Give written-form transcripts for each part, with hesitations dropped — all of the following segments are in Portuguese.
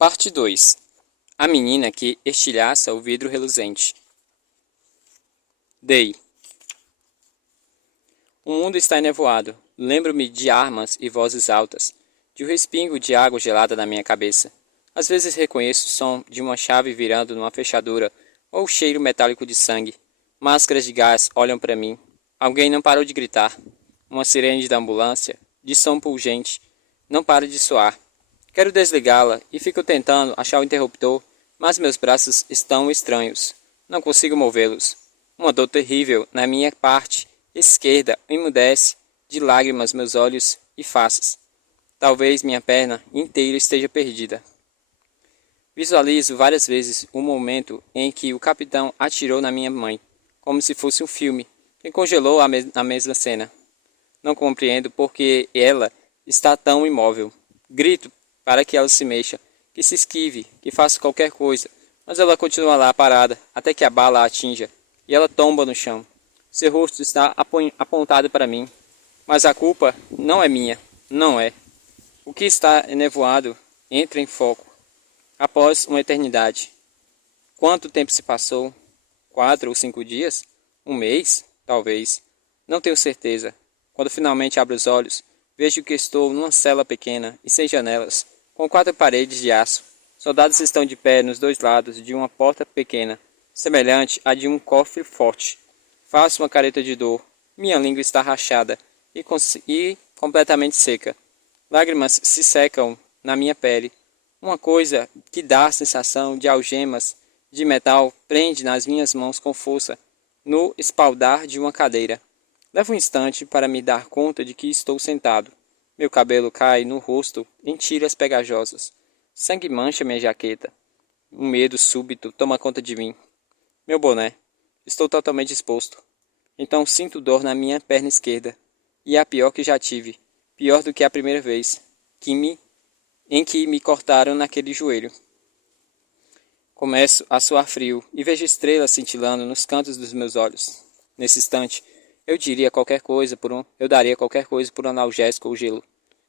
Parte 2. A menina que estilhaça o vidro reluzente. Day. O mundo está enevoado. Lembro-me de armas e vozes altas, de um respingo de água gelada na minha cabeça. Às vezes reconheço o som de uma chave virando numa fechadura ou o cheiro metálico de sangue. Máscaras de gás olham para mim. Alguém não parou de gritar. Uma sirene da ambulância, de som pungente, não para de soar. Quero desligá-la e fico tentando achar o interruptor, mas meus braços estão estranhos. Não consigo movê-los. Uma dor terrível na minha parte esquerda emudece de lágrimas meus olhos e faces. Talvez minha perna inteira esteja perdida. Visualizo várias vezes o momento em que o capitão atirou na minha mãe, como se fosse um filme, e congelou a mesma cena. Não compreendo por que ela está tão imóvel. Grito para que ela se mexa, que se esquive, que faça qualquer coisa, mas ela continua lá parada até que a bala a atinja, e ela tomba no chão. Seu rosto está apontado para mim, mas a culpa não é minha, não é. O que está enevoado entra em foco. Após uma eternidade. Quanto tempo se passou? 4 ou 5 dias? Um mês? Talvez. Não tenho certeza. Quando finalmente abro os olhos, vejo que estou numa cela pequena e sem janelas, com 4 paredes de aço. Soldados estão de pé nos dois lados de uma porta pequena, semelhante à de um cofre forte. Faço uma careta de dor. Minha língua está rachada e completamente seca. Lágrimas se secam na minha pele. Uma coisa que dá a sensação de algemas de metal prende nas minhas mãos com força, no espaldar de uma cadeira. Levo um instante para me dar conta de que estou sentado. Meu cabelo cai no rosto em tiras pegajosas. Sangue mancha minha jaqueta. Um medo súbito toma conta de mim. Meu boné. Estou totalmente exposto. Então sinto dor na minha perna esquerda. E é a pior que já tive. Pior do que a primeira vez em que me cortaram naquele joelho. Começo a suar frio e vejo estrelas cintilando nos cantos dos meus olhos. Nesse instante, eu daria qualquer coisa por um analgésico ou gelo,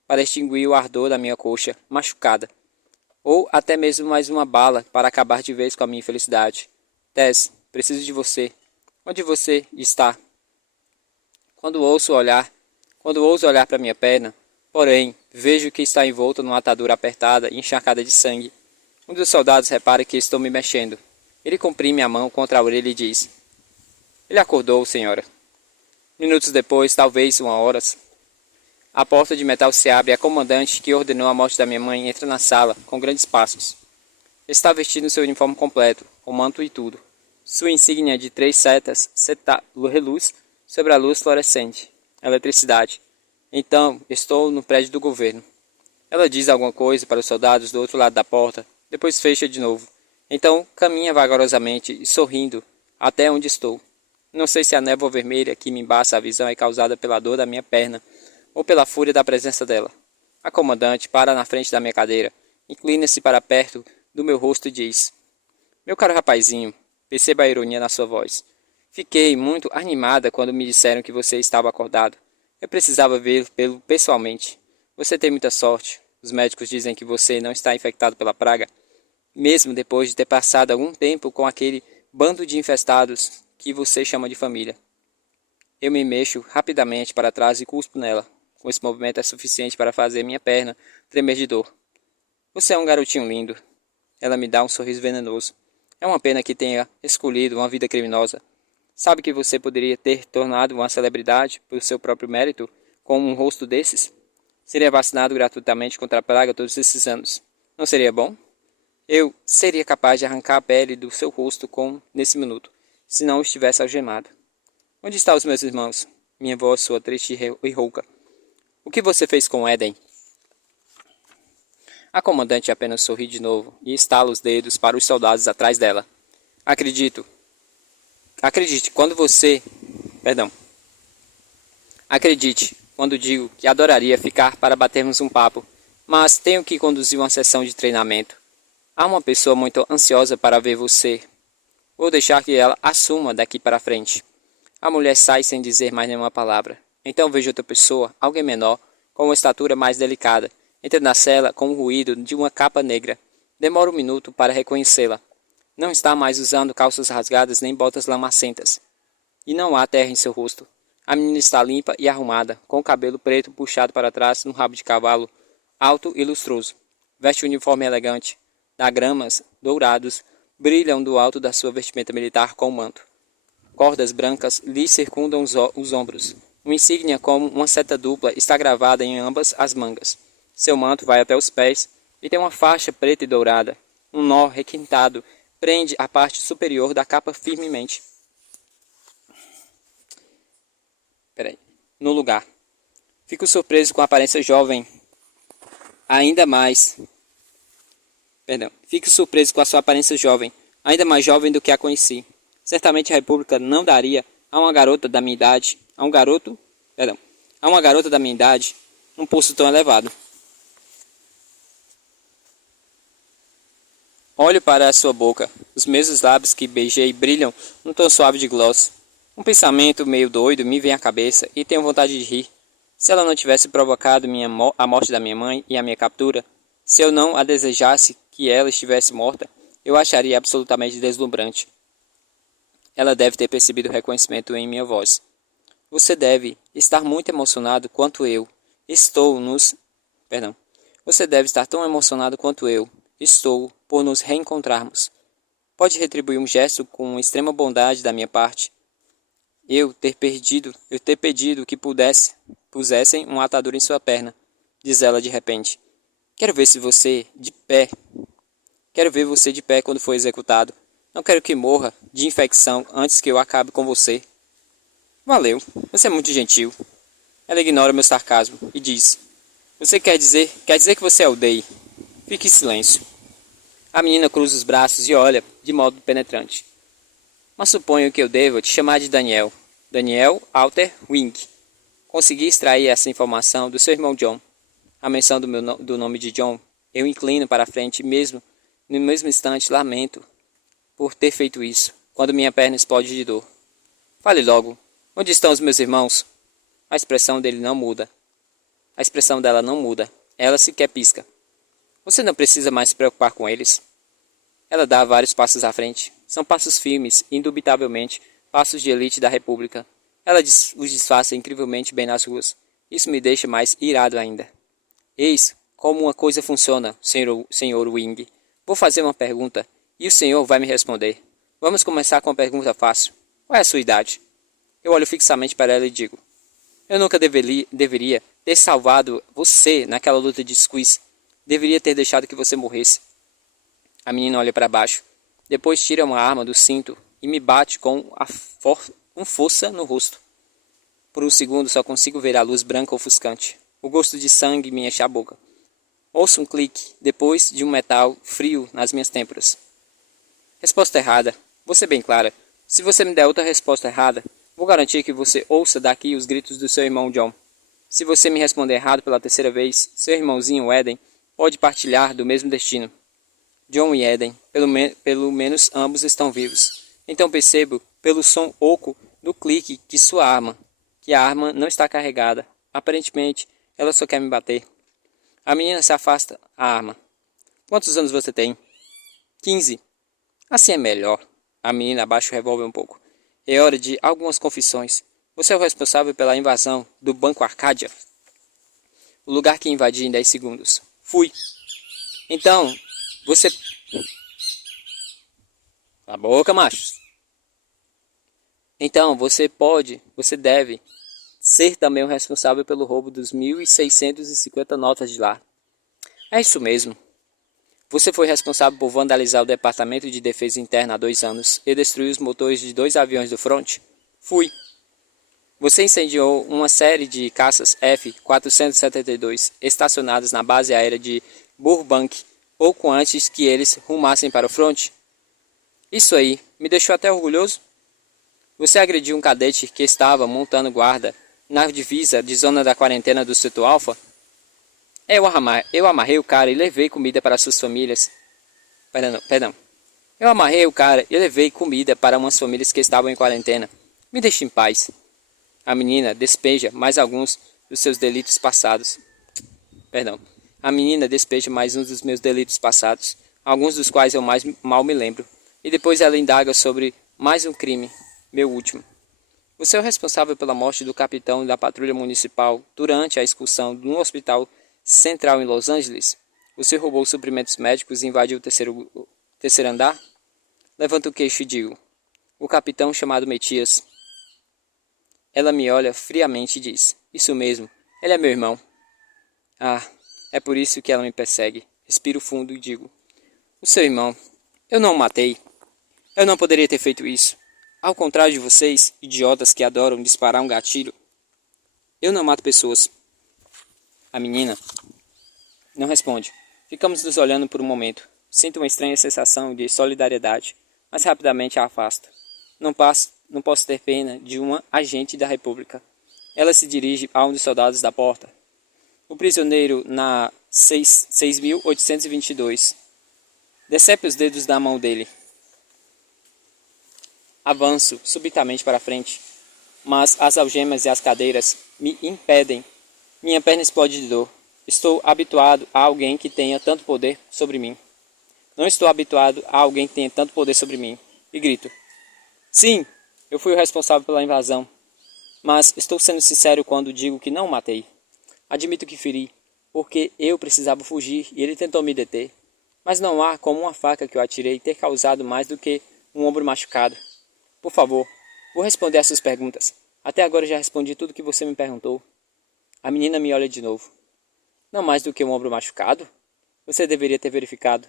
para extinguir o ardor da minha coxa machucada, ou até mesmo mais uma bala para acabar de vez com a minha infelicidade. Tess, preciso de você. Onde você está? Quando ouso olhar para minha perna, porém, vejo que está envolta numa atadura apertada e encharcada de sangue. Um dos soldados repara que estou me mexendo. Ele comprime a mão contra a orelha e diz: Ele acordou, senhora. Minutos depois, talvez 1 hora, a porta de metal se abre e a comandante que ordenou a morte da minha mãe entra na sala, com grandes passos. Está vestindo seu uniforme completo, com manto e tudo. Sua insígnia de 3 setas reluz sobre a luz fluorescente. Eletricidade. Então, estou no prédio do governo. Ela diz alguma coisa para os soldados do outro lado da porta, depois fecha de novo. Então, caminha vagarosamente e sorrindo até onde estou. Não sei se a névoa vermelha que me embaça a visão é causada pela dor da minha perna ou pela fúria da presença dela. A comandante para na frente da minha cadeira, inclina-se para perto do meu rosto e diz: Meu caro rapazinho, perceba a ironia na sua voz. Fiquei muito animada quando me disseram que você estava acordado. Eu precisava vê-lo pessoalmente. Você tem muita sorte. Os médicos dizem que você não está infectado pela praga, mesmo depois de ter passado algum tempo com aquele bando de infestados que você chama de família. Eu me mexo rapidamente para trás e cuspo nela. Com esse movimento é suficiente para fazer minha perna tremer de dor. Você é um garotinho lindo. Ela me dá um sorriso venenoso. É uma pena que tenha escolhido uma vida criminosa. Sabe que você poderia ter tornado uma celebridade por seu próprio mérito com um rosto desses? Seria vacinado gratuitamente contra a praga todos esses anos. Não seria bom? Eu seria capaz de arrancar a pele do seu rosto nesse minuto, se não estivesse algemado. Onde estão os meus irmãos? Minha voz soa triste e rouca. O que você fez com Eden? A comandante apenas sorri de novo e estala os dedos para os soldados atrás dela. Acredite quando digo que adoraria ficar para batermos um papo, mas tenho que conduzir uma sessão de treinamento. Há uma pessoa muito ansiosa para ver você. Vou deixar que ela assuma daqui para frente. A mulher sai sem dizer mais nenhuma palavra. Então vejo outra pessoa, alguém menor, com uma estatura mais delicada. Entra na cela com o ruído de uma capa negra. Demora um minuto para reconhecê-la. Não está mais usando calças rasgadas nem botas lamacentas. E não há terra em seu rosto. A menina está limpa e arrumada, com o cabelo preto puxado para trás num rabo de cavalo alto e lustroso. Veste um uniforme elegante. Diagramas dourados brilham do alto da sua vestimenta militar com o manto. Cordas brancas lhe circundam os ombros. Uma insígnia como uma seta dupla está gravada em ambas as mangas. Seu manto vai até os pés e tem uma faixa preta e dourada. Um nó requintado prende a parte superior da capa firmemente. No lugar. Fico surpreso com a aparência jovem. Fico surpreso com a sua aparência jovem, ainda mais jovem do que a conheci. Certamente a República não daria a uma garota da minha idade, a uma garota da minha idade, um pulso tão elevado. Olho para a sua boca. Os mesmos lábios que beijei brilham num tom suave de gloss. Um pensamento meio doido me vem à cabeça e tenho vontade de rir. Se ela não tivesse provocado a morte da minha mãe e a minha captura, se eu não a desejasse que ela estivesse morta, eu acharia absolutamente deslumbrante. Ela deve ter percebido o reconhecimento em minha voz. Você deve estar muito emocionado quanto eu. Você deve estar tão emocionado quanto eu. Estou por nos reencontrarmos. Pode retribuir um gesto com extrema bondade da minha parte. Eu ter pedido que pusessem uma atadura em sua perna, diz ela de repente. Quero ver você de pé quando for executado. Não quero que morra de infecção antes que eu acabe com você. Valeu, você é muito gentil. Ela ignora meu sarcasmo e diz. Você quer dizer que você é o Day. Fique em silêncio. A menina cruza os braços e olha de modo penetrante. Mas suponho que eu devo te chamar de Daniel. Daniel Alter Wing. Consegui extrair essa informação do seu irmão John. A menção do nome de John, eu inclino para a frente mesmo. No mesmo instante, lamento por ter feito isso, quando minha perna explode de dor. Fale logo. Onde estão os meus irmãos? A expressão dela não muda. Ela sequer pisca. Você não precisa mais se preocupar com eles. Ela dá vários passos à frente. São passos firmes, indubitavelmente, passos de elite da República. Ela os disfarça incrivelmente bem nas ruas. Isso me deixa mais irado ainda. Eis como uma coisa funciona, senhor Wing. Vou fazer uma pergunta, e o senhor vai me responder. Vamos começar com uma pergunta fácil. Qual é a sua idade? Eu olho fixamente para ela e digo. Eu nunca deveria ter salvado você naquela luta de squeeze. Deveria ter deixado que você morresse. A menina olha para baixo. Depois tira uma arma do cinto e me bate com força no rosto. Por um segundo só consigo ver a luz branca ofuscante. O gosto de sangue me enche a boca. Ouço um clique, depois de um metal frio nas minhas têmporas. Resposta errada. Vou ser bem clara. Se você me der outra resposta errada, vou garantir que você ouça daqui os gritos do seu irmão John. Se você me responder errado pela terceira vez, seu irmãozinho Eden pode partilhar do mesmo destino. John e Eden, pelo menos ambos estão vivos. Então percebo, pelo som oco do clique, que a arma não está carregada. Aparentemente, ela só quer me bater. A menina se afasta a arma. Quantos anos você tem? 15. Assim é melhor. A menina abaixa o revólver um pouco. É hora de algumas confissões. Você é o responsável pela invasão do Banco Arcadia? O lugar que invadi em 10 segundos. Fui. Então, você... Cala a boca, machos. Então, você deve ser também o responsável pelo roubo dos 1.650 notas de lá. É isso mesmo. Você foi responsável por vandalizar o Departamento de Defesa Interna há 2 anos e destruir os motores de 2 aviões do front? Fui. Você incendiou uma série de caças F-472 estacionados na base aérea de Burbank pouco antes que eles rumassem para o front? Isso aí me deixou até orgulhoso. Você agrediu um cadete que estava montando guarda na divisa de zona da quarentena do setor Alpha? Eu amarrei o cara e levei comida para suas famílias. Perdão. Eu amarrei o cara e levei comida para umas famílias que estavam em quarentena. Me deixe em paz. A menina despeja mais alguns dos seus delitos passados. A menina despeja mais um dos meus delitos passados. alguns dos quais eu mais mal me lembro. E depois ela indaga sobre mais um crime, meu último. Você é o responsável pela morte do capitão da patrulha municipal durante a excursão de um hospital central em Los Angeles? Você roubou suprimentos médicos e invadiu o terceiro andar? Levanto o queixo e digo: o capitão chamado Metias. Ela me olha friamente e diz: isso mesmo, ele é meu irmão. Ah, é por isso que ela me persegue. Respiro fundo e digo: o seu irmão, eu não o matei. Eu não poderia ter feito isso. Ao contrário de vocês, idiotas que adoram disparar um gatilho, eu não mato pessoas. A menina não responde. Ficamos nos olhando por um momento. Sinto uma estranha sensação de solidariedade, mas rapidamente a afasto. Não posso ter pena de uma agente da República. Ela se dirige a um dos soldados da porta. O prisioneiro na 6.822. Decepe os dedos da mão dele. Avanço subitamente para frente, mas as algemas e as cadeiras me impedem. Minha perna explode de dor. Estou habituado a alguém que tenha tanto poder sobre mim. Não estou habituado a alguém que tenha tanto poder sobre mim. E grito: sim, eu fui o responsável pela invasão. Mas estou sendo sincero quando digo que não o matei. Admito que feri, porque eu precisava fugir e ele tentou me deter. Mas não há como uma faca que eu atirei ter causado mais do que um ombro machucado. Por favor, vou responder às suas perguntas. Até agora já respondi tudo que você me perguntou. A menina me olha de novo. Não mais do que um ombro machucado? Você deveria ter verificado.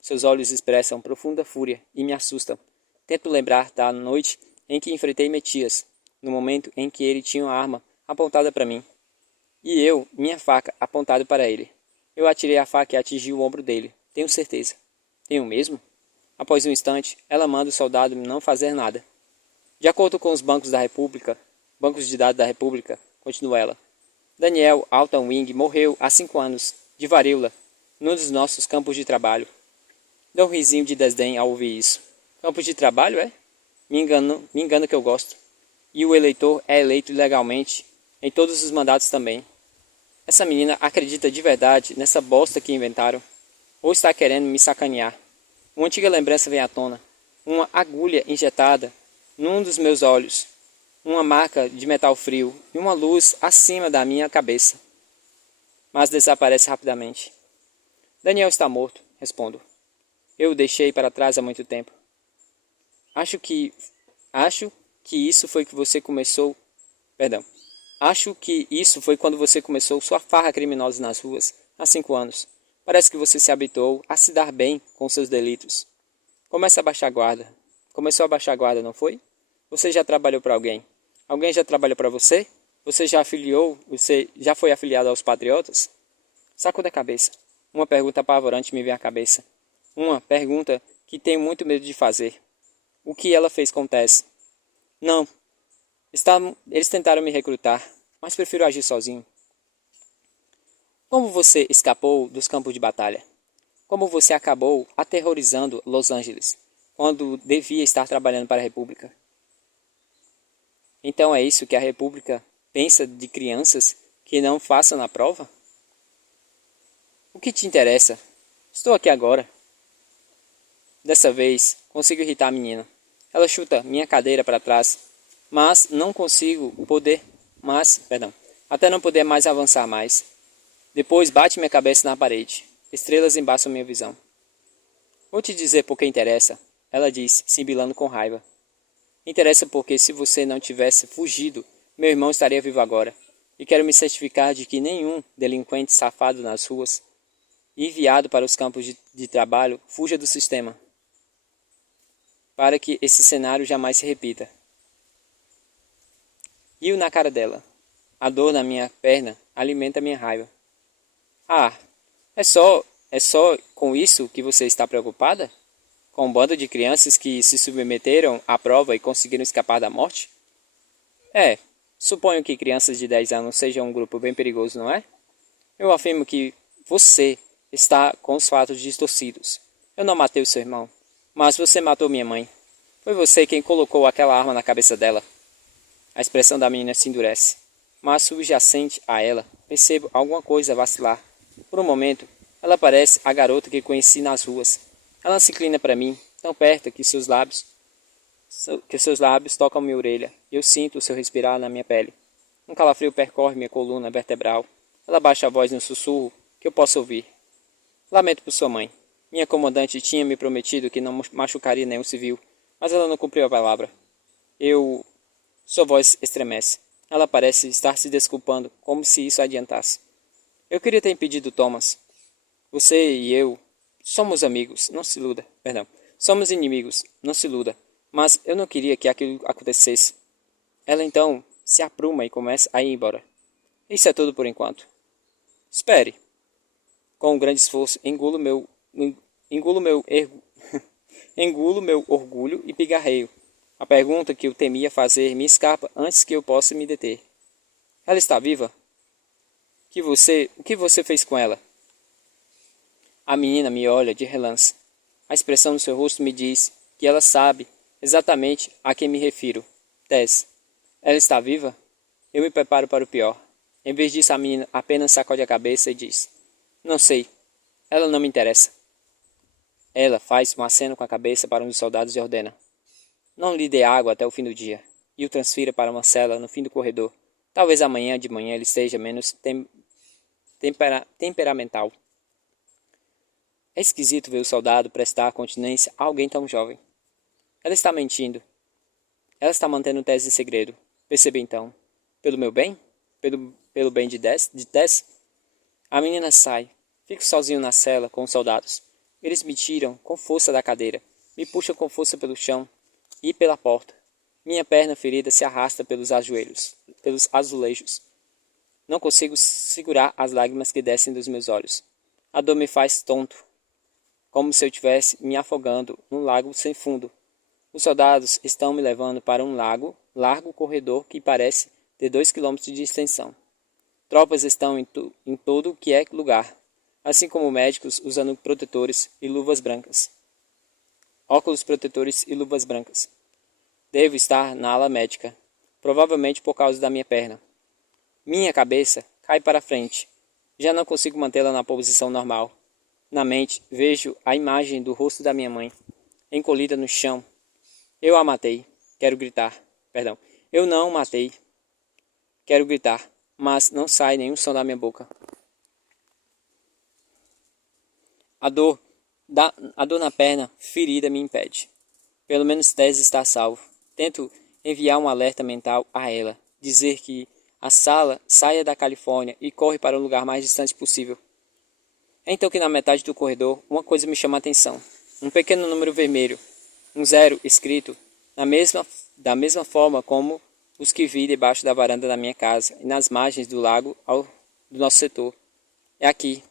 Seus olhos expressam profunda fúria e me assustam. Tento lembrar da noite em que enfrentei Metias, no momento em que ele tinha uma arma apontada para mim. E eu, minha faca, apontada para ele. Eu atirei a faca e atingi o ombro dele. Tenho certeza. Tenho mesmo? Após um instante, ela manda o soldado não fazer nada. De acordo com os bancos de dados da República, continua ela, Daniel Alton Wing morreu há 5 anos, de varíola, num dos nossos campos de trabalho. Dou um risinho de desdém ao ouvir isso. Campos de trabalho, é? Me engano que eu gosto. E o eleitor é eleito legalmente, em todos os mandatos também. Essa menina acredita de verdade nessa bosta que inventaram? Ou está querendo me sacanear? Uma antiga lembrança vem à tona. Uma agulha injetada num dos meus olhos. Uma marca de metal frio e uma luz acima da minha cabeça. Mas desaparece rapidamente. Daniel está morto, respondo. Eu o deixei para trás há muito tempo. Acho que isso foi que você começou... Perdão. Acho que isso foi quando você começou sua farra criminosa nas ruas, há 5 anos. Parece que você se habituou a se dar bem com seus delitos. Começou a baixar a guarda, não foi? Você já trabalhou para alguém? Alguém já trabalhou para você? Você já foi afiliado aos patriotas? Sacuda a cabeça. Uma pergunta apavorante me vem à cabeça. Uma pergunta que tenho muito medo de fazer. O que ela fez com Tess? Não. Eles tentaram me recrutar, mas prefiro agir sozinho. Como você escapou dos campos de batalha? Como você acabou aterrorizando Los Angeles, quando devia estar trabalhando para a República? Então é isso que a República pensa de crianças que não façam na prova? O que te interessa? Estou aqui agora. Dessa vez, consigo irritar a menina. Ela chuta minha cadeira para trás, mas até não poder mais avançar mais. Depois bate minha cabeça na parede. Estrelas embaçam minha visão. Vou te dizer por que interessa, ela diz, sibilando com raiva. Interessa porque se você não tivesse fugido, meu irmão estaria vivo agora. E quero me certificar de que nenhum delinquente safado nas ruas e enviado para os campos de trabalho fuja do sistema. Para que esse cenário jamais se repita. Rio na cara dela. A dor na minha perna alimenta minha raiva. Ah, é só com isso que você está preocupada? Com um bando de crianças que se submeteram à prova e conseguiram escapar da morte? É, suponho que crianças de 10 anos sejam um grupo bem perigoso, não é? Eu afirmo que você está com os fatos distorcidos. Eu não matei o seu irmão, mas você matou minha mãe. Foi você quem colocou aquela arma na cabeça dela. A expressão da menina se endurece, mas subjacente a ela, percebo alguma coisa vacilar. Por um momento, Ela parece a garota que conheci nas ruas. Ela se inclina para mim, tão perto que seus lábios tocam minha orelha. Eu sinto o seu respirar na minha pele. Um calafrio percorre minha coluna vertebral. Ela baixa a voz num sussurro que eu posso ouvir. Lamento por sua mãe. Minha comandante tinha me prometido que não machucaria nenhum civil, mas ela não cumpriu a palavra. Sua voz estremece. Ela parece estar se desculpando, como se isso adiantasse. Eu queria ter impedido Thomas. Você e eu somos amigos, não se iluda. Perdão. Somos inimigos, não se iluda. Mas eu não queria que aquilo acontecesse. Ela então se apruma e começa a ir embora. Isso é tudo por enquanto. Espere. Com um grande esforço, engulo meu engulo meu orgulho e pigarreio. A pergunta que eu temia fazer me escapa antes que eu possa me deter. Ela está viva? O que você fez com ela? A menina me olha de relance. A expressão no seu rosto me diz que ela sabe exatamente a quem me refiro. Tess. Ela está viva? Eu me preparo para o pior. Em vez disso, a menina apenas sacode a cabeça e diz: Não sei. Ela não me interessa. Ela faz um aceno com a cabeça para um dos soldados e ordena: Não lhe dê água até o fim do dia, e o transfira para uma cela no fim do corredor. Talvez amanhã de manhã ele esteja menos temperamental. É esquisito ver o soldado prestar continência a alguém tão jovem. Ela está mentindo. Ela está mantendo Tess em segredo. Perceba então. Pelo meu bem? Pelo bem de Tess? A menina sai. Fico sozinho na cela com os soldados. Eles me tiram com força da cadeira. Me puxam com força pelo chão e pela porta. Minha perna ferida se arrasta pelos azulejos. Não consigo segurar as lágrimas que descem dos meus olhos. A dor me faz tonto, como se eu estivesse me afogando num lago sem fundo. Os soldados estão me levando para um largo corredor que parece ter 2 quilômetros de extensão. Tropas estão em todo o que é lugar, assim como médicos usando protetores e luvas brancas. Óculos protetores e luvas brancas. Devo estar na ala médica, provavelmente por causa da minha perna. Minha cabeça cai para frente. Já não consigo mantê-la na posição normal. Na mente, vejo a imagem do rosto da minha mãe, encolhida no chão. Eu a matei. Quero gritar. Perdão. Eu não matei. Quero gritar, mas não sai nenhum som da minha boca. A dor na perna ferida me impede. Pelo menos Tess está salvo. Tento enviar um alerta mental a ela. Dizer que a sala saia da Califórnia e corre para o lugar mais distante possível. É então que na metade do corredor, uma coisa me chama a atenção. Um pequeno número vermelho. Um 0 escrito da mesma forma como os que vi debaixo da varanda da minha casa e nas margens do lago do nosso setor. É aqui.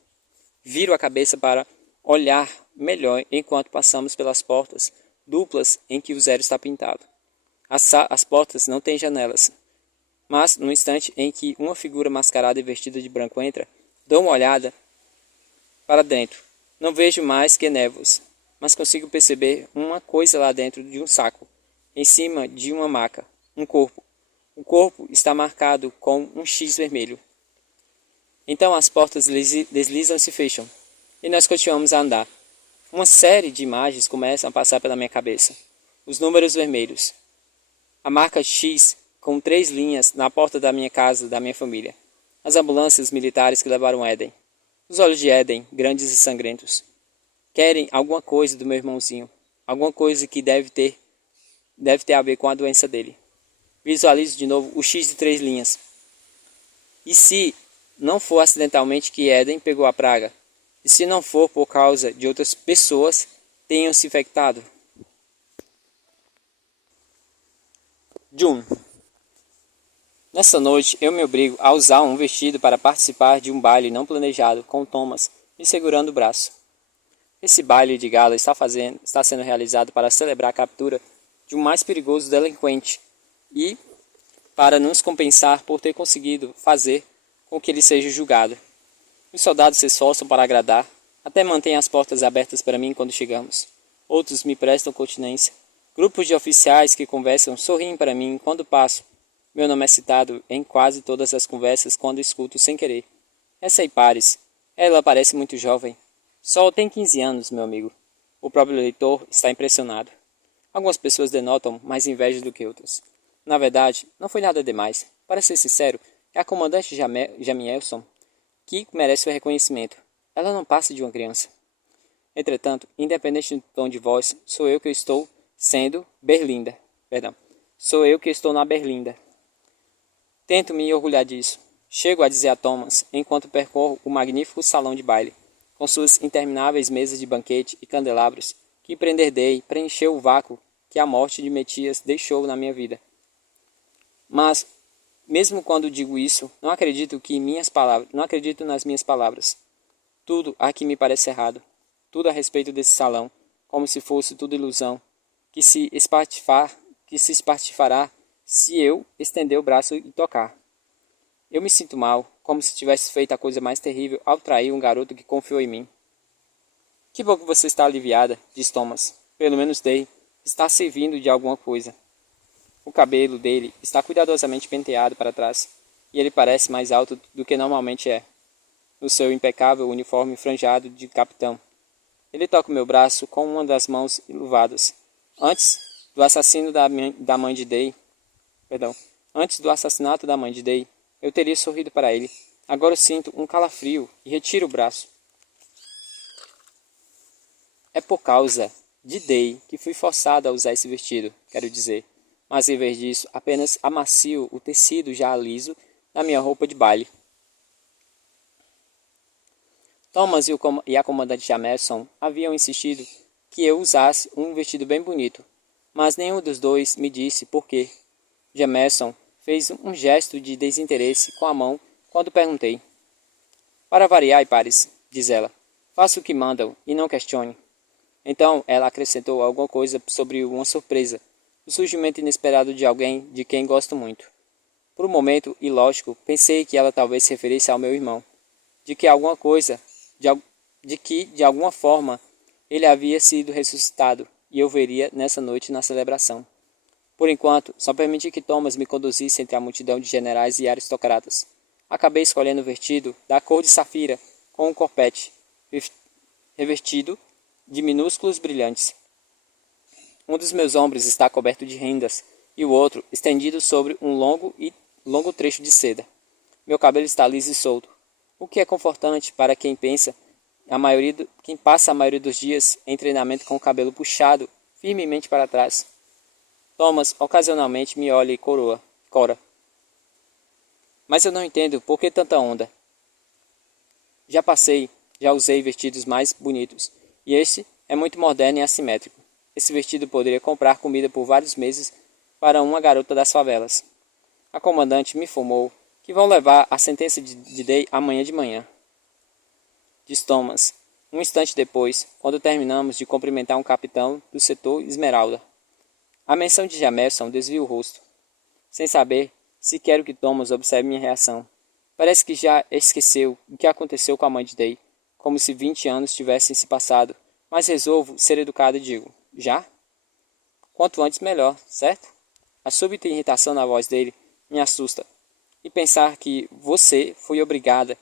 Viro a cabeça para olhar melhor enquanto passamos pelas portas duplas em que o 0 está pintado. As portas não têm janelas, mas no instante em que uma figura mascarada e vestida de branco entra, dou uma olhada para dentro. Não vejo mais que névoas, mas consigo perceber uma coisa lá dentro de um saco, em cima de uma maca, um corpo. O corpo está marcado com um X vermelho. Então as portas deslizam e se fecham, e nós continuamos a andar. Uma série de imagens começam a passar pela minha cabeça. Os números vermelhos. A marca X com 3 linhas na porta da minha casa, da minha família. As ambulâncias militares que levaram Eden. Os olhos de Eden, grandes e sangrentos. Querem alguma coisa do meu irmãozinho. Alguma coisa que deve ter a ver com a doença dele. Visualizo de novo o X de 3 linhas. E se não for acidentalmente que Eden pegou a praga? E se não for por causa de outras pessoas tenham se infectado? June. Nessa noite, eu me obrigo a usar um vestido para participar de um baile não planejado com Thomas me segurando o braço. Esse baile de gala está sendo realizado para celebrar a captura de um mais perigoso delinquente e para nos compensar por ter conseguido fazer com que ele seja julgado. Os soldados se esforçam para agradar, até mantêm as portas abertas para mim quando chegamos. Outros me prestam continência. Grupos de oficiais que conversam sorriem para mim quando passo. Meu nome é citado em quase todas as conversas quando escuto sem querer. Essa é Paris. Ela parece muito jovem. Só tem 15 anos, meu amigo. O próprio leitor está impressionado. Algumas pessoas denotam mais inveja do que outras. Na verdade, não foi nada demais. Para ser sincero, é a comandante Jamielson que merece o reconhecimento. Ela não passa de uma criança. Entretanto, independente do tom de voz, sou eu que estou sendo Berlinda. Perdão. Sou eu que estou na Berlinda. Tento me orgulhar disso. Chego a dizer a Thomas, enquanto percorro o magnífico salão de baile, com suas intermináveis mesas de banquete e candelabros, que Prenderdei preencheu o vácuo que a morte de Metias deixou na minha vida. Mas, mesmo quando digo isso, não acredito nas minhas palavras. Tudo aqui me parece errado. Tudo a respeito desse salão, como se fosse tudo ilusão, que se espartifará se eu estender o braço e tocar. Eu me sinto mal, como se tivesse feito a coisa mais terrível ao trair um garoto que confiou em mim. Que bom que você está aliviada, diz Thomas. Pelo menos Day está servindo de alguma coisa. O cabelo dele está cuidadosamente penteado para trás, e ele parece mais alto do que normalmente é, no seu impecável uniforme franjado de capitão. Ele toca o meu braço com uma das mãos iluvadas. Antes do assassinato da mãe de Day, eu teria sorrido para ele. Agora eu sinto um calafrio e retiro o braço. É por causa de Day que fui forçado a usar esse vestido, quero dizer. Mas em vez disso, apenas amacio o tecido já liso da minha roupa de baile. Thomas e a comandante Jamerson haviam insistido que eu usasse um vestido bem bonito, mas nenhum dos dois me disse por quê. Jamerson fez um gesto de desinteresse com a mão quando perguntei. Para variar, Paris, diz ela, faça o que mandam e não questione. Então ela acrescentou alguma coisa sobre uma surpresa, o surgimento inesperado de alguém de quem gosto muito. Por um momento, ilógico, pensei que ela talvez se referisse ao meu irmão, de que de alguma forma ele havia sido ressuscitado e eu veria nessa noite na celebração. Por enquanto, só permiti que Thomas me conduzisse entre a multidão de generais e aristocratas. Acabei escolhendo o vestido da cor de safira, com um corpete, revestido de minúsculos brilhantes. Um dos meus ombros está coberto de rendas e o outro estendido sobre um longo trecho de seda. Meu cabelo está liso e solto, o que é confortante para quem passa a maioria dos dias em treinamento com o cabelo puxado firmemente para trás. Thomas ocasionalmente me olha e cora. Mas eu não entendo por que tanta onda. Já usei vestidos mais bonitos, e este é muito moderno e assimétrico. Esse vestido poderia comprar comida por vários meses para uma garota das favelas. A comandante me informou que vão levar a sentença de Day amanhã de manhã. Diz Thomas, um instante depois, quando terminamos de cumprimentar um capitão do setor Esmeralda. A menção de Jamerson desvia o rosto, sem saber se quero que Thomas observe minha reação. Parece que já esqueceu o que aconteceu com a mãe de Day, como se 20 anos tivessem se passado, mas resolvo ser educado e digo, já? Quanto antes melhor, certo? A súbita irritação na voz dele me assusta, e pensar que você foi obrigada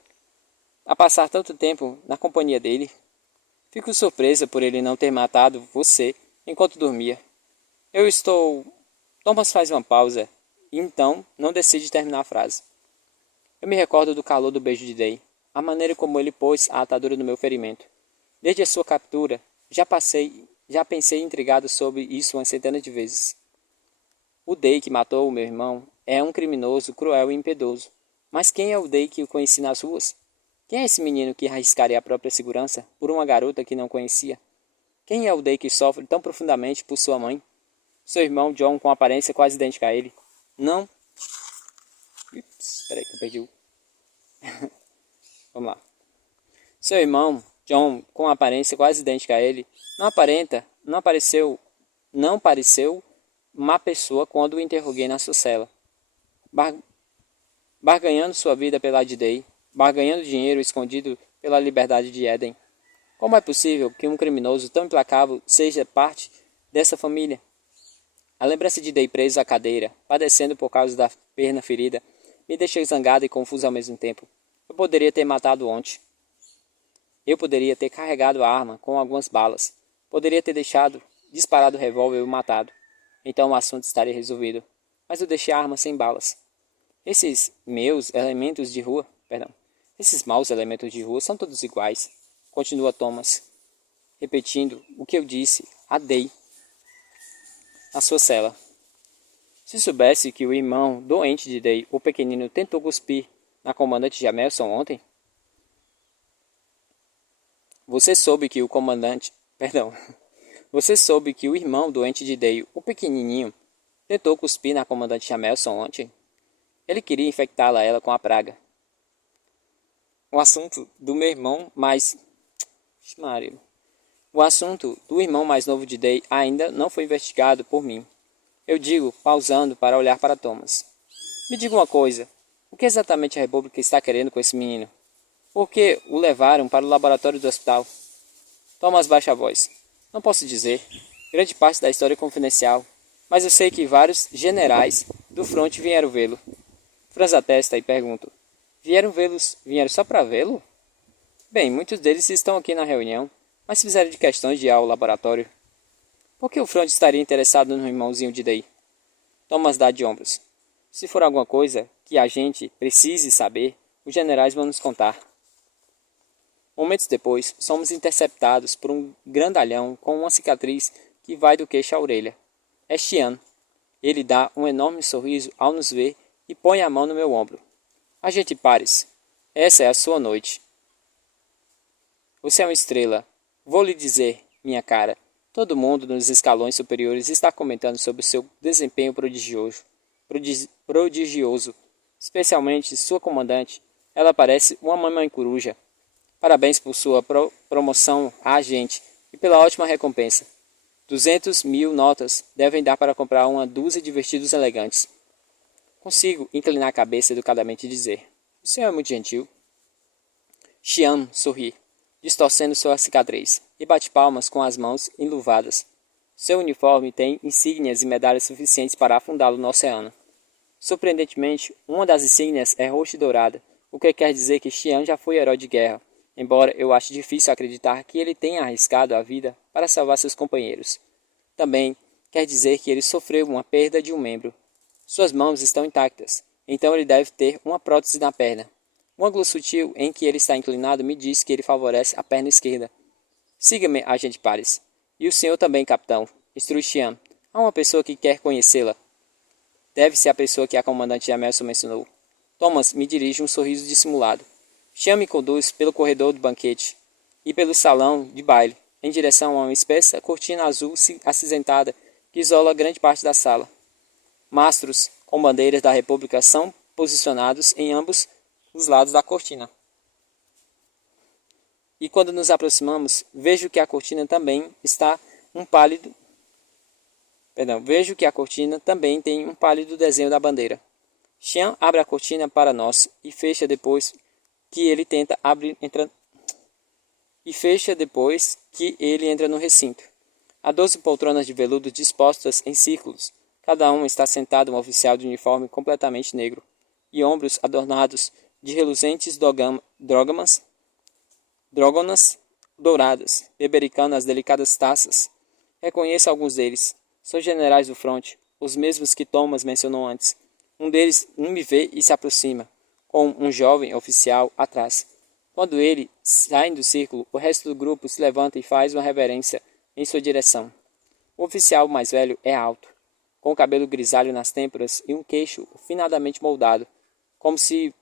a passar tanto tempo na companhia dele. Fico surpresa por ele não ter matado você enquanto dormia. Thomas faz uma pausa e então não decide terminar a frase. Eu me recordo do calor do beijo de Day, a maneira como ele pôs a atadura no meu ferimento. Desde a sua captura, já pensei intrigado sobre isso umas centenas de vezes. O Day que matou o meu irmão é um criminoso cruel e impiedoso. Mas quem é o Day que eu conheci nas ruas? Quem é esse menino que arriscaria a própria segurança por uma garota que não conhecia? Quem é o Day que sofre tão profundamente por sua mãe? Seu irmão John com aparência quase idêntica a ele? Não. Espera aí que eu perdi o... Vamos lá. Seu irmão John com aparência quase idêntica a ele não pareceu má pessoa quando o interroguei na sua cela. Barganhando sua vida pela de Day, barganhando dinheiro escondido pela liberdade de Eden. Como é possível que um criminoso tão implacável seja parte dessa família? A lembrança de Day preso à cadeira, padecendo por causa da perna ferida, me deixa zangado e confuso ao mesmo tempo. Eu poderia ter matado ontem. Eu poderia ter carregado a arma com algumas balas. Poderia ter disparado o revólver e o matado. Então o assunto estaria resolvido. Mas eu deixei a arma sem balas. Esses maus elementos de rua são todos iguais. Continua Thomas, repetindo o que eu disse a Day na sua cela. Se soubesse que o irmão doente de Day, o pequenino, tentou cuspir na comandante Jamelson ontem, você soube que o irmão doente de Day, o pequenininho, tentou cuspir na comandante Jamelson ontem? Ele queria infectá-la ela com a praga. O assunto do irmão mais novo de Day ainda não foi investigado por mim. Eu digo, pausando para olhar para Thomas. Me diga uma coisa. O que exatamente a República está querendo com esse menino? Por que o levaram para o laboratório do hospital? Thomas baixa a voz. Não posso dizer. Grande parte da história é confidencial. Mas eu sei que vários generais do fronte vieram vê-lo. Franz a testa e pergunto. Vieram só para vê-lo? Bem, muitos deles estão aqui na reunião, mas fizeram de questões de ir ao laboratório. Por que o Front estaria interessado no irmãozinho de Day? Thomas dá de ombros. Se for alguma coisa que a gente precise saber, os generais vão nos contar. Momentos depois, somos interceptados por um grandalhão com uma cicatriz que vai do queixo à orelha. É Xian. Ele dá um enorme sorriso ao nos ver e põe a mão no meu ombro. Agente Paris, essa é a sua noite. Você é uma estrela. Vou lhe dizer, minha cara, todo mundo nos escalões superiores está comentando sobre o seu desempenho prodigioso, especialmente sua comandante. Ela parece uma mamãe coruja. Parabéns por sua promoção a agente e pela ótima recompensa. 200.000 notas devem dar para comprar uma dúzia de vestidos elegantes. Consigo inclinar a cabeça educadamente e dizer, o senhor é muito gentil. Xian sorri, distorcendo sua cicatriz, e bate palmas com as mãos enluvadas. Seu uniforme tem insígnias e medalhas suficientes para afundá-lo no oceano. Surpreendentemente, uma das insígnias é roxa e dourada, o que quer dizer que Xian já foi herói de guerra, embora eu ache difícil acreditar que ele tenha arriscado a vida para salvar seus companheiros. Também quer dizer que ele sofreu uma perda de um membro. Suas mãos estão intactas, então ele deve ter uma prótese na perna. Um ângulo sutil em que ele está inclinado me diz que ele favorece a perna esquerda. Siga-me, agente Paris. E o senhor também, capitão. Instrui Xian. Há uma pessoa que quer conhecê-la. Deve ser a pessoa que a comandante Jamelson mencionou. Thomas me dirige um sorriso dissimulado. Xian me conduz pelo corredor do banquete e pelo salão de baile, em direção a uma espessa cortina azul acinzentada que isola grande parte da sala. Mastros com bandeiras da República são posicionados em ambos os lados da cortina. E quando nos aproximamos, vejo que a cortina também tem um pálido desenho da bandeira. Xian abre a cortina para nós e fecha depois que ele entra no recinto. Há 12 poltronas de veludo dispostas em círculos. Cada um está sentado um oficial de uniforme completamente negro e ombros adornados de reluzentes drógonas douradas, bebericando as delicadas taças. Reconheço alguns deles. São generais do fronte, os mesmos que Thomas mencionou antes. Um deles me vê e se aproxima, com um jovem oficial atrás. Quando ele sai do círculo, o resto do grupo se levanta e faz uma reverência em sua direção. O oficial mais velho é alto, com o cabelo grisalho nas têmporas e um queixo finadamente moldado, como se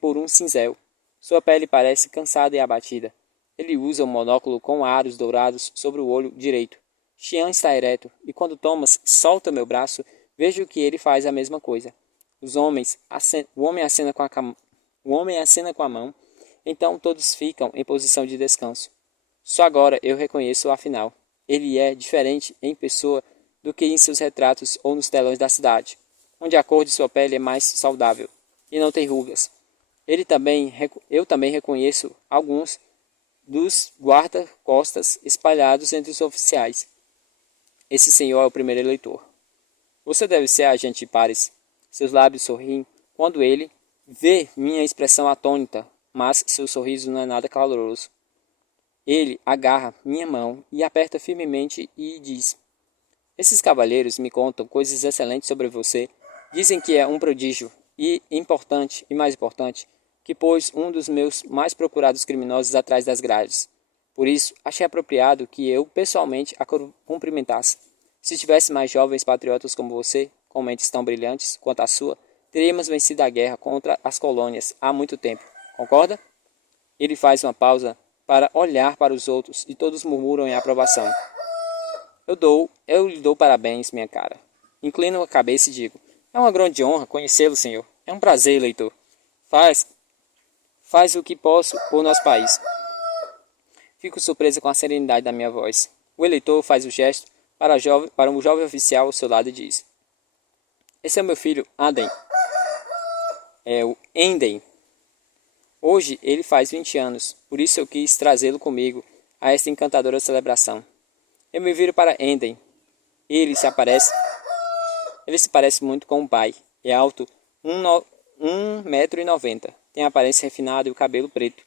por um cinzel. Sua pele parece cansada e abatida. Ele usa um monóculo com aros dourados sobre o olho direito. Xian está ereto, e quando Thomas solta meu braço, vejo que ele faz a mesma coisa. O homem acena com a mão, então todos ficam em posição de descanso. Só agora eu reconheço afinal. Ele é diferente em pessoa do que em seus retratos ou nos telões da cidade, onde a cor de sua pele é mais saudável e não tem rugas. Eu também reconheço alguns dos guarda-costas espalhados entre os oficiais. Esse senhor é o primeiro eleitor. Você deve ser agente Paris. Seus lábios sorriem quando ele vê minha expressão atônita, mas seu sorriso não é nada caloroso. Ele agarra minha mão e aperta firmemente e diz: esses cavalheiros me contam coisas excelentes sobre você. Dizem que é um prodígio e importante, e mais importante, que pôs um dos meus mais procurados criminosos atrás das grades. Por isso, achei apropriado que eu, pessoalmente, a cumprimentasse. Se tivesse mais jovens patriotas como você, com mentes tão brilhantes quanto a sua, teríamos vencido a guerra contra as colônias há muito tempo. Concorda? Ele faz uma pausa para olhar para os outros e todos murmuram em aprovação. Eu lhe dou parabéns, minha cara. Inclino a cabeça e digo: é uma grande honra conhecê-lo, senhor. É um prazer, eleitor. Faz o que posso por nosso país. Fico surpresa com a serenidade da minha voz. O eleitor faz o gesto para um jovem oficial ao seu lado e diz: esse é o meu filho, Aden. É o Enden. Hoje ele faz 20 anos, por isso eu quis trazê-lo comigo a esta encantadora celebração. Eu me viro para Enden. Ele se parece muito com o pai. É alto 1,90 m. Tem a aparência refinada e o cabelo preto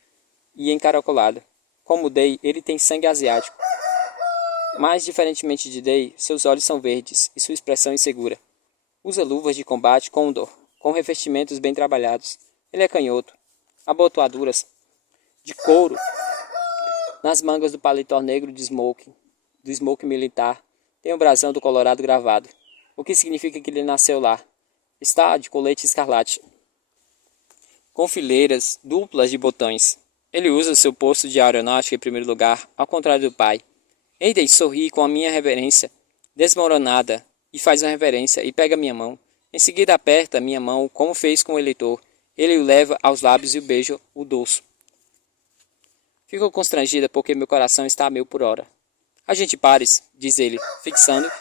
e encaracolado. Como Day, ele tem sangue asiático. Mas, diferentemente de Day, seus olhos são verdes e sua expressão insegura. Usa luvas de combate Condor, com revestimentos bem trabalhados. Ele é canhoto. Abotoaduras de couro nas mangas do paletó negro do smoke militar. Tem o brasão do Colorado gravado, o que significa que ele nasceu lá. Está de colete escarlate, com fileiras duplas de botões. Ele usa seu posto de aeronáutica em primeiro lugar, ao contrário do pai. Aiden sorri com a minha reverência desmoronada e faz uma reverência e pega minha mão. Em seguida aperta minha mão como fez com o eleitor. Ele o leva aos lábios e o beija o dorso. Fico constrangida porque meu coração está a 1000 por hora. Agente Pares, diz ele, fixando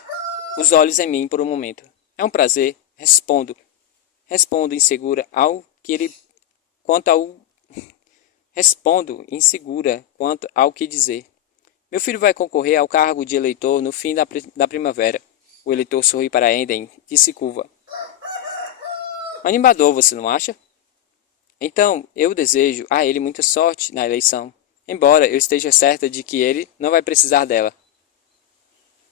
os olhos em mim por um momento. É um prazer, respondo insegura quanto ao que dizer. Meu filho vai concorrer ao cargo de eleitor no fim da primavera. O eleitor sorri para Enden e se curva. Animador, você não acha? Então, eu desejo a ele muita sorte na eleição, embora eu esteja certa de que ele não vai precisar dela.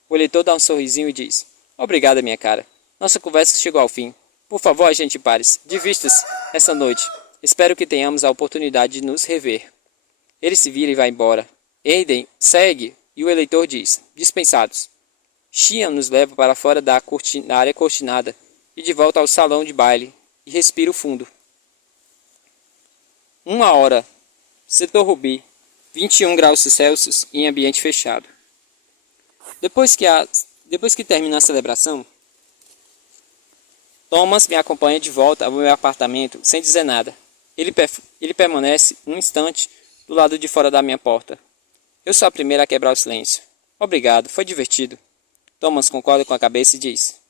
O eleitor dá um sorrisinho e diz: obrigada, minha cara. Nossa conversa chegou ao fim. Por favor, agente Pares, divista-se essa noite. Espero que tenhamos a oportunidade de nos rever. Ele se vira e vai embora. Aiden segue e o eleitor diz: dispensados. Xian nos leva para fora da área cortinada e de volta ao salão de baile e respiro fundo. 1 hora. Setor Rubi. 21 graus Celsius em ambiente fechado. Depois que termina a celebração, Thomas me acompanha de volta ao meu apartamento sem dizer nada. Ele permanece um instante do lado de fora da minha porta. Eu sou a primeira a quebrar o silêncio. Obrigado, foi divertido. Thomas concorda com a cabeça e diz: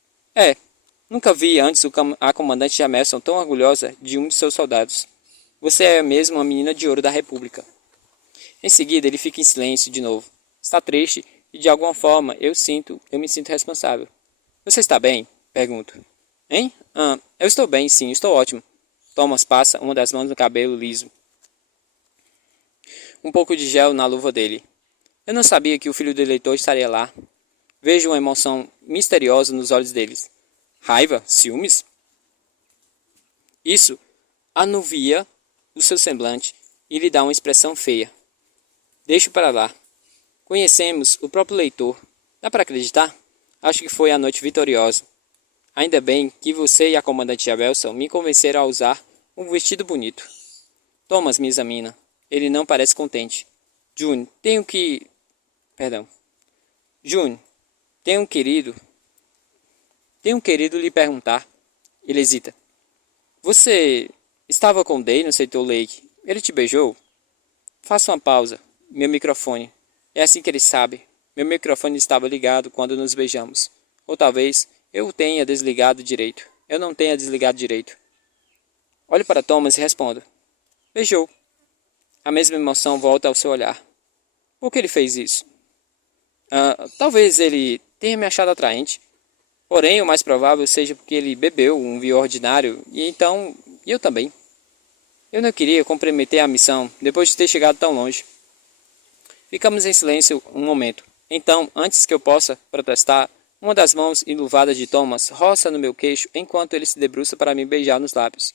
nunca vi antes a comandante Jamerson tão orgulhosa de um de seus soldados. Você é mesmo uma menina de ouro da República. Em seguida, ele fica em silêncio de novo. Está triste e de alguma forma eu me sinto responsável. Você está bem? Pergunto. Hein? Eu estou bem, sim, estou ótimo. Thomas passa uma das mãos no cabelo liso. Um pouco de gel na luva dele. Eu não sabia que o filho do eleitor estaria lá. Vejo uma emoção misteriosa nos olhos deles. Raiva? Ciúmes? Isso anuvia o seu semblante e lhe dá uma expressão feia. Deixo para lá. Conhecemos o próprio leitor. Dá para acreditar? Acho que foi a noite vitoriosa. Ainda bem que você e a comandante Javelson me convenceram a usar um vestido bonito. Thomas me examina. Ele não parece contente. June, tenho um querido lhe perguntar. Ele hesita. Você estava com Day no setor Lake. Ele te beijou? Faça uma pausa. Meu microfone. É assim que ele sabe. Meu microfone estava ligado quando nos beijamos. Ou talvez eu o tenha desligado direito. Eu não tenha desligado direito. Olho para Thomas e respondo. Beijou. A mesma emoção volta ao seu olhar. Por que ele fez isso? Talvez ele tenha me achado atraente. Porém, o mais provável seja porque ele bebeu um vinho ordinário e então eu também. Eu não queria comprometer a missão depois de ter chegado tão longe. Ficamos em silêncio um momento. Então, antes que eu possa protestar, uma das mãos enluvadas de Thomas roça no meu queixo enquanto ele se debruça para me beijar nos lábios.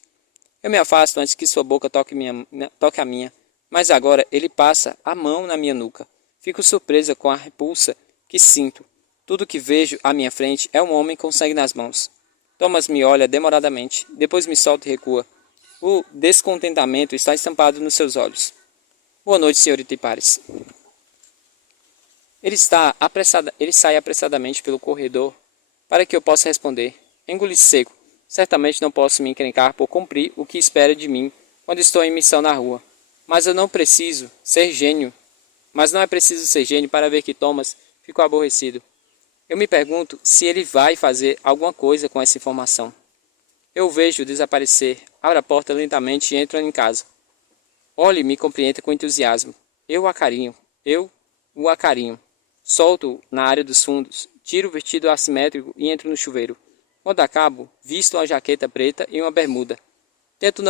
Eu me afasto antes que sua boca toque a minha, mas agora ele passa a mão na minha nuca. Fico surpresa com a repulsa que sinto. Tudo que vejo à minha frente é um homem com sangue nas mãos. Thomas me olha demoradamente, depois me solta e recua. O descontentamento está estampado nos seus olhos. Boa noite, senhorita Pares. Ele sai apressadamente pelo corredor para que eu possa responder. Engoli seco. Certamente não posso me encrencar por cumprir o que espera de mim quando estou em missão na rua. Mas não é preciso ser gênio para ver que Thomas ficou aborrecido. Eu me pergunto se ele vai fazer alguma coisa com essa informação. Eu o vejo desaparecer, abro a porta lentamente e entro em casa. Olhe me compreende com entusiasmo. Eu o acarinho. Solto na área dos fundos, tiro o vestido assimétrico e entro no chuveiro. Quando acabo, visto uma jaqueta preta e uma bermuda. Tento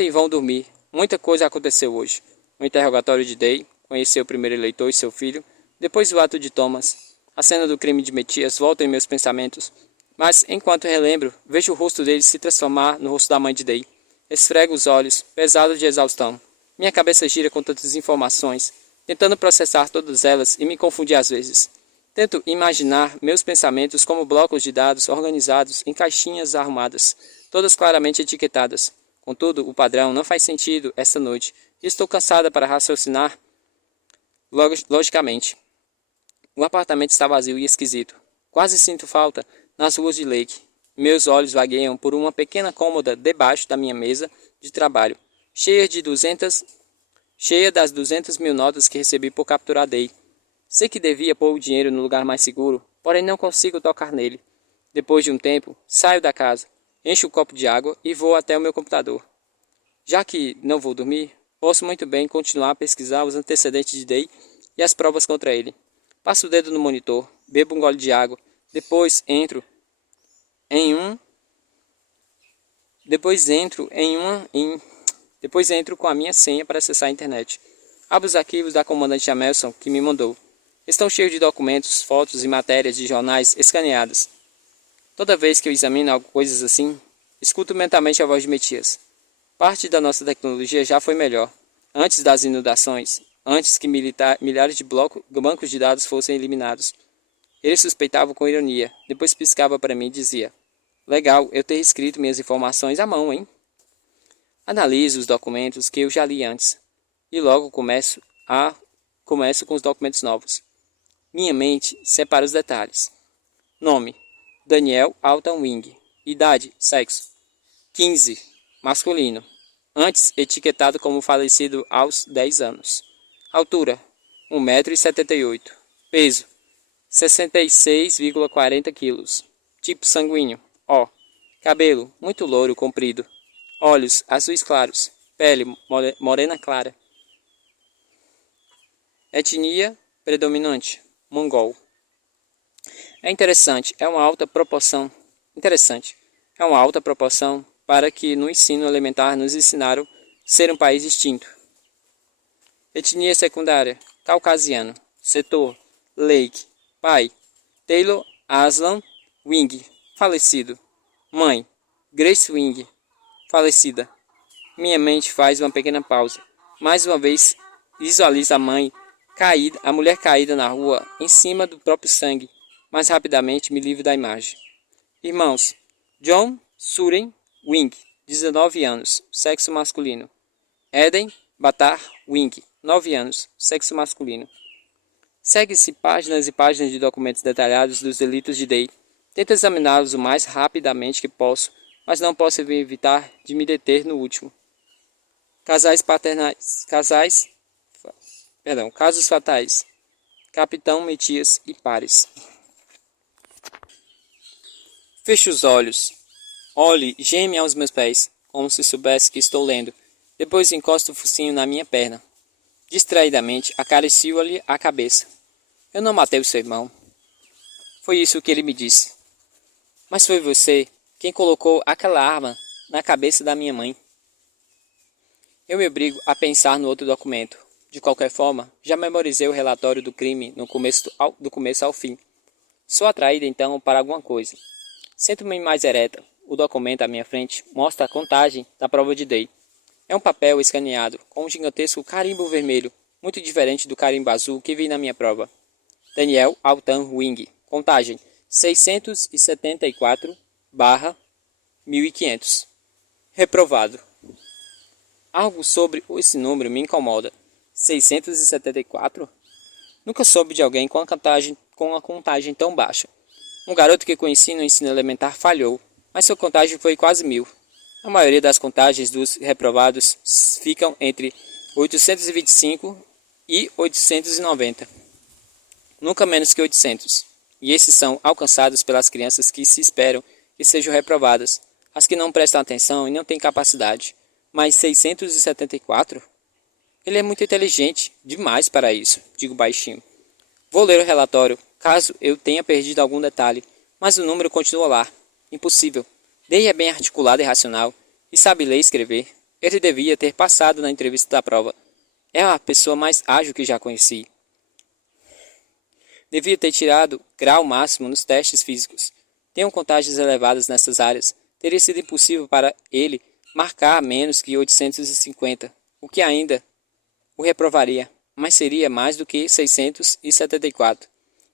em vão dormir. Muita coisa aconteceu hoje. O interrogatório de Day, conhecer o primeiro eleitor e seu filho, depois o ato de Thomas. A cena do crime de Metias volta em meus pensamentos, mas enquanto relembro, vejo o rosto dele se transformar no rosto da mãe de Day. Esfrego os olhos, pesado de exaustão. Minha cabeça gira com tantas informações, tentando processar todas elas e me confundir às vezes. Tento imaginar meus pensamentos como blocos de dados organizados em caixinhas arrumadas, todas claramente etiquetadas. Contudo, o padrão não faz sentido esta noite e estou cansada para raciocinar logicamente. O apartamento está vazio e esquisito. Quase sinto falta nas ruas de Lake. Meus olhos vagueiam por uma pequena cômoda debaixo da minha mesa de trabalho, cheia das 200.000 notas que recebi por capturar Day. Sei que devia pôr o dinheiro no lugar mais seguro, porém não consigo tocar nele. Depois de um tempo, saio da casa, encho o copo de água e vou até o meu computador. Já que não vou dormir, posso muito bem continuar a pesquisar os antecedentes de Day e as provas contra ele. Passo o dedo no monitor, bebo um gole de água, depois entro com a minha senha para acessar a internet. Abro os arquivos da comandante Amelson que me mandou. Estão cheios de documentos, fotos e matérias de jornais escaneadas. Toda vez que eu examino coisas assim, escuto mentalmente a voz de Metias. Parte da nossa tecnologia já foi melhor. Antes das inundações, antes que milhares de bancos de dados fossem eliminados. Ele suspeitava com ironia, depois piscava para mim e dizia: legal, eu ter escrito minhas informações à mão, hein? Analiso os documentos que eu já li antes, e logo começo com os documentos novos. Minha mente separa os detalhes. Nome: Daniel Alton Wing. Idade: sexo: 15, masculino. Antes etiquetado como falecido aos 10 anos. Altura: 1,78 m. Peso: 66,40 kg. Tipo sanguíneo: O. Cabelo: muito louro, comprido. Olhos: azuis claros. Pele: morena clara. Etnia predominante: mongol. Interessante, é uma alta proporção para que no ensino elementar nos ensinaram ser um país extinto. Etnia secundária: caucasiano. Setor: Lake. Pai: Taylor Aslan Wing, falecido. Mãe: Grace Wing, falecida. Minha mente faz uma pequena pausa. Mais uma vez visualizo a mulher caída na rua, em cima do próprio sangue. Mais rapidamente me livro da imagem. Irmãos: John Suren Wing, 19 anos, sexo masculino. Eden Batar Wing, 9 anos, sexo masculino. Segue-se páginas e páginas de documentos detalhados dos delitos de Day. Tento examiná-los o mais rapidamente que posso, mas não posso evitar de me deter no último. Casos fatais. Capitão Metias e Pares. Fecho os olhos. Olhe geme aos meus pés, como se soubesse que estou lendo. Depois encosto o focinho na minha perna. Distraidamente, acaricio-lhe a cabeça. Eu não matei o seu irmão. Foi isso que ele me disse. Mas foi você quem colocou aquela arma na cabeça da minha mãe. Eu me obrigo a pensar no outro documento. De qualquer forma, já memorizei o relatório do crime do começo ao fim. Sou atraída então para alguma coisa. Sento-me mais ereta. O documento à minha frente mostra a contagem da prova de Day. É um papel escaneado com um gigantesco carimbo vermelho, muito diferente do carimbo azul que vi na minha prova. Daniel Altan Wing. Contagem 674/1500. Reprovado. Algo sobre esse número me incomoda. 674? Nunca soube de alguém com a contagem tão baixa. Um garoto que conheci no ensino elementar falhou, mas sua contagem foi quase 1000. A maioria das contagens dos reprovados ficam entre 825 e 890. Nunca menos que 800. E esses são alcançados pelas crianças que se esperam que sejam reprovadas, as que não prestam atenção e não têm capacidade. Mas 674? Ele é muito inteligente, demais para isso, digo baixinho. Vou ler o relatório, caso eu tenha perdido algum detalhe, mas o número continua lá. Impossível. Day é bem articulado e racional, e sabe ler e escrever. Ele devia ter passado na entrevista da prova. É a pessoa mais ágil que já conheci. Devia ter tirado grau máximo nos testes físicos. Tenho contagens elevadas nessas áreas. Teria sido impossível para ele marcar menos que 850, o que ainda o reprovaria, mas seria mais do que 674.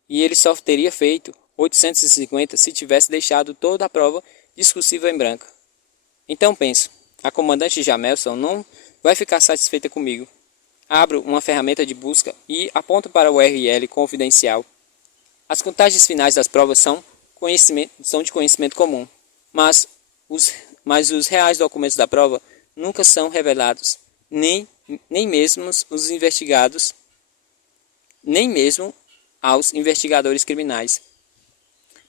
E ele só teria feito 850 se tivesse deixado toda a prova discursiva em branco. Então penso, a comandante Jamelson não vai ficar satisfeita comigo. Abro uma ferramenta de busca e aponto para o URL confidencial. As contagens finais das provas são de conhecimento comum, mas os reais documentos da prova nunca são revelados, nem mesmo os investigados, nem mesmo aos investigadores criminais.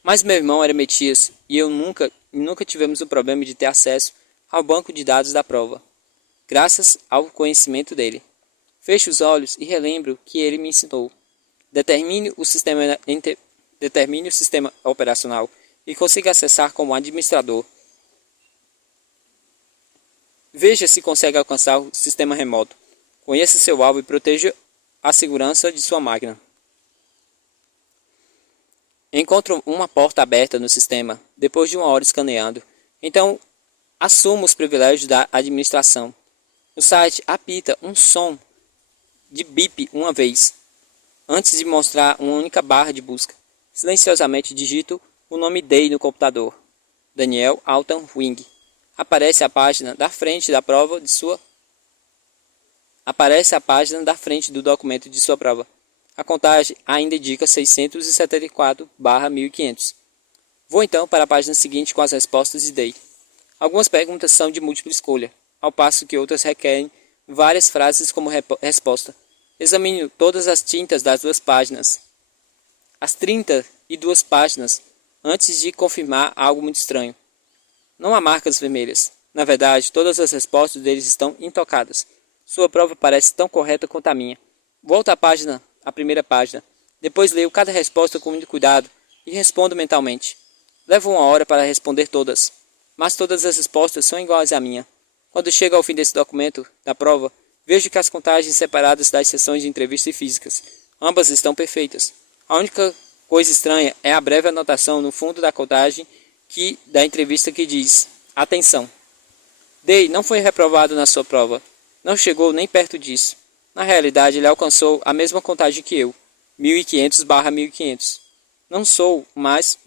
Mas meu irmão era Metias e eu nunca tivemos o problema de ter acesso ao banco de dados da prova, graças ao conhecimento dele. Fecho os olhos e relembro que ele me ensinou. Determine o sistema operacional e consiga acessar como administrador. Veja se consegue alcançar o sistema remoto. Conheça seu alvo e proteja a segurança de sua máquina. Encontro uma porta aberta no sistema, depois de 1 hora escaneando. Então, assumo os privilégios da administração. O site apita um som de bip uma vez, antes de mostrar uma única barra de busca. Silenciosamente digito o nome Day no computador. Daniel Altan Wing. Aparece a página da frente da prova de sua do documento de sua prova. A contagem ainda indica 674/1500. Vou então para a página seguinte com as respostas de Day. Algumas perguntas são de múltipla escolha, ao passo que outras requerem várias frases como resposta. Examino todas as tintas das 2 páginas, as 32 páginas, antes de confirmar algo muito estranho. Não há marcas vermelhas. Na verdade, todas as respostas deles estão intocadas. Sua prova parece tão correta quanto a minha. Volto à primeira página. Depois leio cada resposta com muito cuidado e respondo mentalmente. Levo 1 hora para responder todas, mas todas as respostas são iguais à minha. Quando chego ao fim desse documento da prova, vejo que as contagens separadas das sessões de entrevista e físicas, ambas estão perfeitas. A única coisa estranha é a breve anotação no fundo da contagem da entrevista que diz: atenção, Day não foi reprovado na sua prova. Não chegou nem perto disso. Na realidade, ele alcançou a mesma contagem que eu, 1500/1500. Não sou mais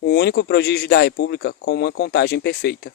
o único prodígio da República com uma contagem perfeita.